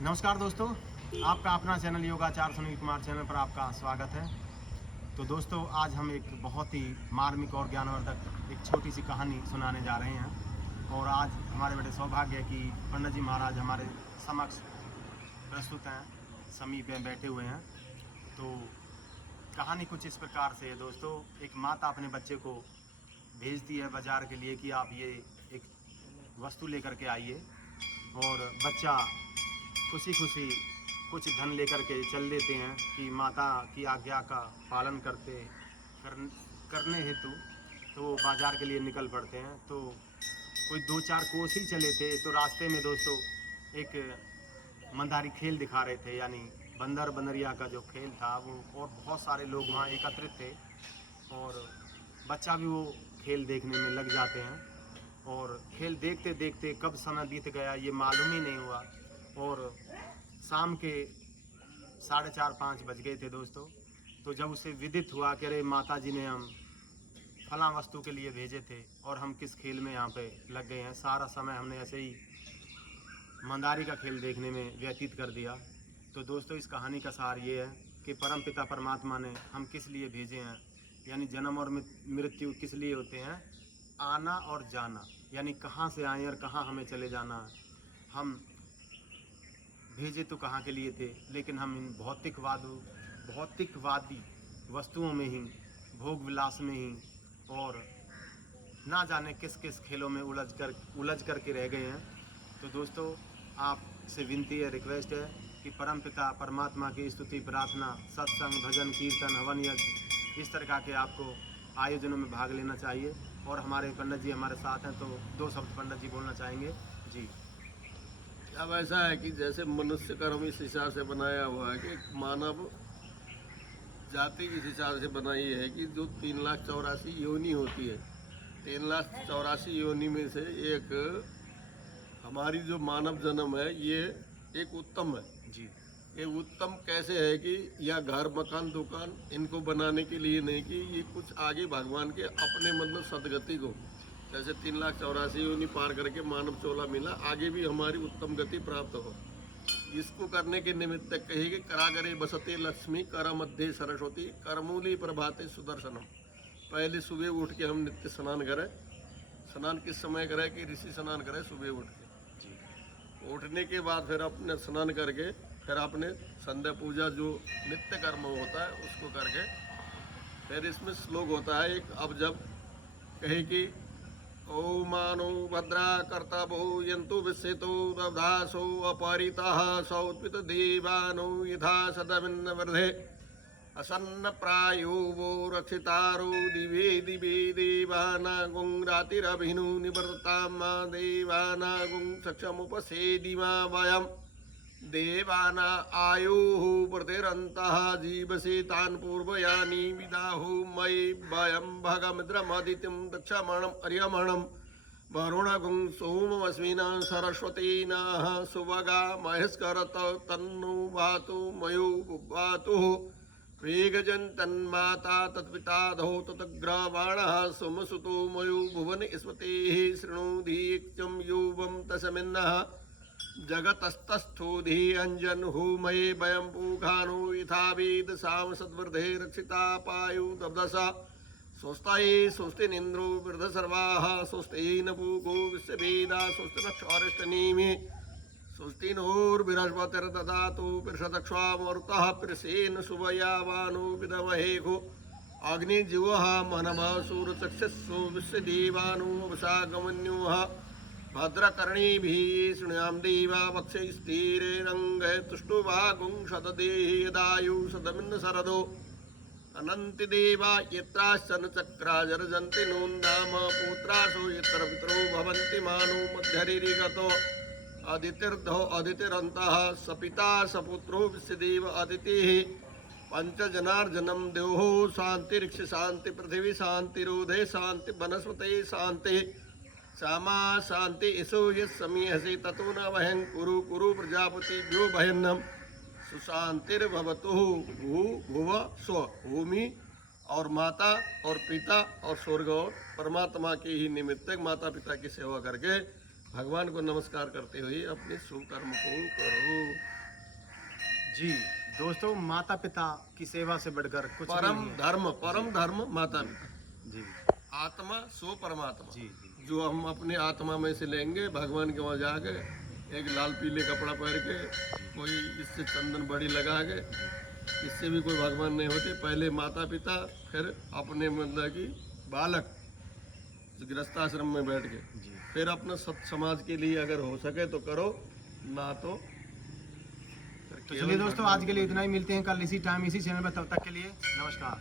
नमस्कार दोस्तों, आपका अपना चैनल योगाचार सुनील कुमार चैनल पर आपका स्वागत है। तो दोस्तों, आज हम एक बहुत ही मार्मिक और ज्ञानवर्धक एक छोटी सी कहानी सुनाने जा रहे हैं। और आज हमारे बड़े सौभाग्य है कि पंडित जी महाराज हमारे समक्ष प्रस्तुत हैं, समीप में बैठे हुए हैं। तो कहानी कुछ इस प्रकार से है दोस्तों। एक माता अपने बच्चे को भेजती है बाज़ार के लिए कि आप ये एक वस्तु लेकर के आइए, और बच्चा खुशी खुशी कुछ धन लेकर के चल देते हैं कि माता की आज्ञा का पालन करने हेतु तो वो बाज़ार के लिए निकल पड़ते हैं। तो कोई 2-4 कोस ही चले थे, तो रास्ते में दोस्तों एक मंदारी खेल दिखा रहे थे, यानी बंदर बंदरिया का जो खेल था वो, और बहुत सारे लोग वहाँ एकत्रित थे और बच्चा भी वो खेल देखने में लग जाते हैं। और खेल देखते देखते कब समय बीत गया ये मालूम ही नहीं हुआ, और शाम के 4:30-5 बज गए थे दोस्तों। तो जब उसे विदित हुआ कि अरे माता जी ने हम फलां वस्तु के लिए भेजे थे और हम किस खेल में यहाँ पे लग गए हैं, सारा समय हमने ऐसे ही मंदारी का खेल देखने में व्यतीत कर दिया। तो दोस्तों, इस कहानी का सार ये है कि परम पिता परमात्मा ने हम किस लिए भेजे हैं, यानी जन्म और मृत्यु किस लिए होते हैं, आना और जाना, यानी कहाँ से आए और कहाँ हमें चले जाना है। हम भेजे तो कहाँ के लिए थे, लेकिन हम इन भौतिकवादी वस्तुओं में ही, भोग विलास में ही, और ना जाने किस किस खेलों में उलझ कर के रह गए हैं। तो दोस्तों, आपसे विनती है, रिक्वेस्ट है कि परम पिता परमात्मा की स्तुति, प्रार्थना, सत्संग, भजन, कीर्तन, हवन यज्ञ, इस तरह के आपको आयोजनों में भाग लेना चाहिए। और हमारे पंडित जी हमारे साथ हैं, तो 2 शब्द पंडित जी बोलना चाहेंगे जी। अब ऐसा है कि जैसे मनुष्य कर्म इस हिसाब से बनाया हुआ है कि मानव जाति इस हिसाब से बनाई है कि जो 3,84,000 योनि होती है, 3,84,000 योनि में से एक हमारी जो मानव जन्म है ये एक उत्तम है जी। ये उत्तम कैसे है कि या घर मकान दुकान इनको बनाने के लिए नहीं, कि ये कुछ आगे भगवान के अपने मतलब सदगति को, जैसे 3,84,000 योनि पार करके मानव चोला मिला, आगे भी हमारी उत्तम गति प्राप्त हो। इसको करने के निमित्त कही कि करागरे बसते लक्ष्मी, कर मध्य सरस्वती, करमूली प्रभाते सुदर्शनम। पहले सुबह उठ के हम नित्य स्नान करें। स्नान किस समय करें कि ऋषि स्नान करें सुबह उठ के जी। उठने के बाद फिर अपने स्नान करके फिर अपने संध्या पूजा जो नित्य कर्म होता है उसको करके फिर इसमें श्लोक होता है एक, अब जब कहे कि ओ मानो भद्रा कर्तभो यंतु विस्सितो दधासो अपरितः सौत्पित देवानो यथा सदमिन्न वर्धे असन्न प्रायो वो रक्षितारो दिवे दिवे देवानागुं रातिरभिनु निवर्तामा देवानागुं सक्षमुपसेदिमा वयम् देवाना आयुः प्रतिरन्तः जीवसे तान् पूर्वयानि विदाहु मयि वयं भगमिन्द्रमदितिं दक्षमणम् अर्यमणम् वरुणगुं सोममस्मिना सरस्वतीनाः सुवगा महेस्करत तन्नु वातु मयो वातुः वेगजन्तन्माता तत्पिताधौ ततग्रवाणः सोमसुतो मयो भुवन स्मतेः शृणुधीक्तं युवं तस्मिन्नः जगतस्तस्थोधि अंजन्हु मये वयं पूघानो यथा वेद साम सद्वृद्धे रक्षिता पायु दब्दसा स्वस्ताये स्वस्तिनिन्द्रो वृद्ध सर्वाः स्वस्तेन पूगो विश्ववेदा स्वस्ति नक्षत्रनिमे स्वस्ति नोर्बृहस्पतिर्दधातु पृषदक्ष्वामरुतः पृषेन सुवयावानो विदमहे घो अग्निजिवः मनवः सूरचक्षुः विश्वदेवानो वशागमन्युः भद्रकर्णीभिः शृणुयां देवा वक्षैस्थिरैरङ्गैः तुष्टुवागुं सददेहि यदायु सदमिन्न शरदो अनन्ति देवा यत्राश्चन चक्राजर्जन्ति नून्दाम पुत्रासो यत्र पितरो भवन्ति मानो मध्यरिगतो अदितिर्धो अदितिरन्तः सपिता सपुत्रो विश्वदेव अदितिः पंचजनार्जनम देवो शांतिरिक्ष शांति पृथ्वी शांतिरोधे शांति वनस्पते शांति सामा शांति इसो यमीहसे ततो न वहं कुरु कुरु प्रजापतिभ्यो भयन्नम सुशांतिर्भवतु भू भुव स्व। भूमि और माता और पिता और स्वर्ग और परमात्मा के ही निमित्त माता पिता की सेवा करके भगवान को नमस्कार करते हुए अपने शुभ कर्म को करो। जी दोस्तों, माता पिता की सेवा से बढ़कर कुछ भी परम नहीं है। धर्म माता पिता, जी आत्मा सो परमात्मा। जी जी जो हम अपने आत्मा में से लेंगे, भगवान के वहाँ जाके एक लाल पीले कपड़ा पहन के, कोई इससे चंदन बड़ी लगा के, इससे भी कोई भगवान नहीं होते। पहले माता पिता, फिर अपने मतलब कि बालक गृहस्थाश्रम में बैठ के, जी। फिर अपने सत समाज के लिए अगर हो सके तो करो, ना तो तो चलिए दोस्तों, आज के लिए इतना ही। मिलते हैं कल इसी टाइम इसी चैनल पर, तब तक के लिए नमस्कार।